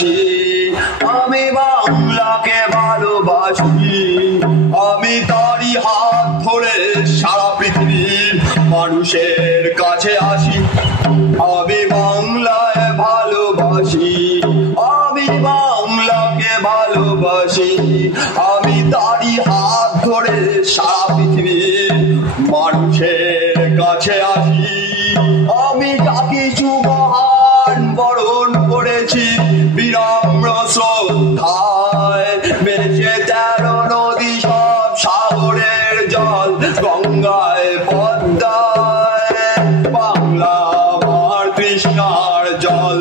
আছি। আমি বাংলাকে ভালোবাসি, আমি তারই হাত ধরে সারা পৃথিবীর মানুষের কাছে আসি। আমি বাংলায় ভালোবাসি, আমি বাংলাকে ভালোবাসি, আমি তারই হাত ধরে সারা পৃথিবীর মানুষের কাছে আসি। আমি যা কিছু মহান বরণ করেছি বিনম্র শ্রদ্ধায়, বেড়েছে 13 নদী সব সাগরের জল গঙ্গায় পদ্মায়। বাংলা আমার তৃষ্ণার জল।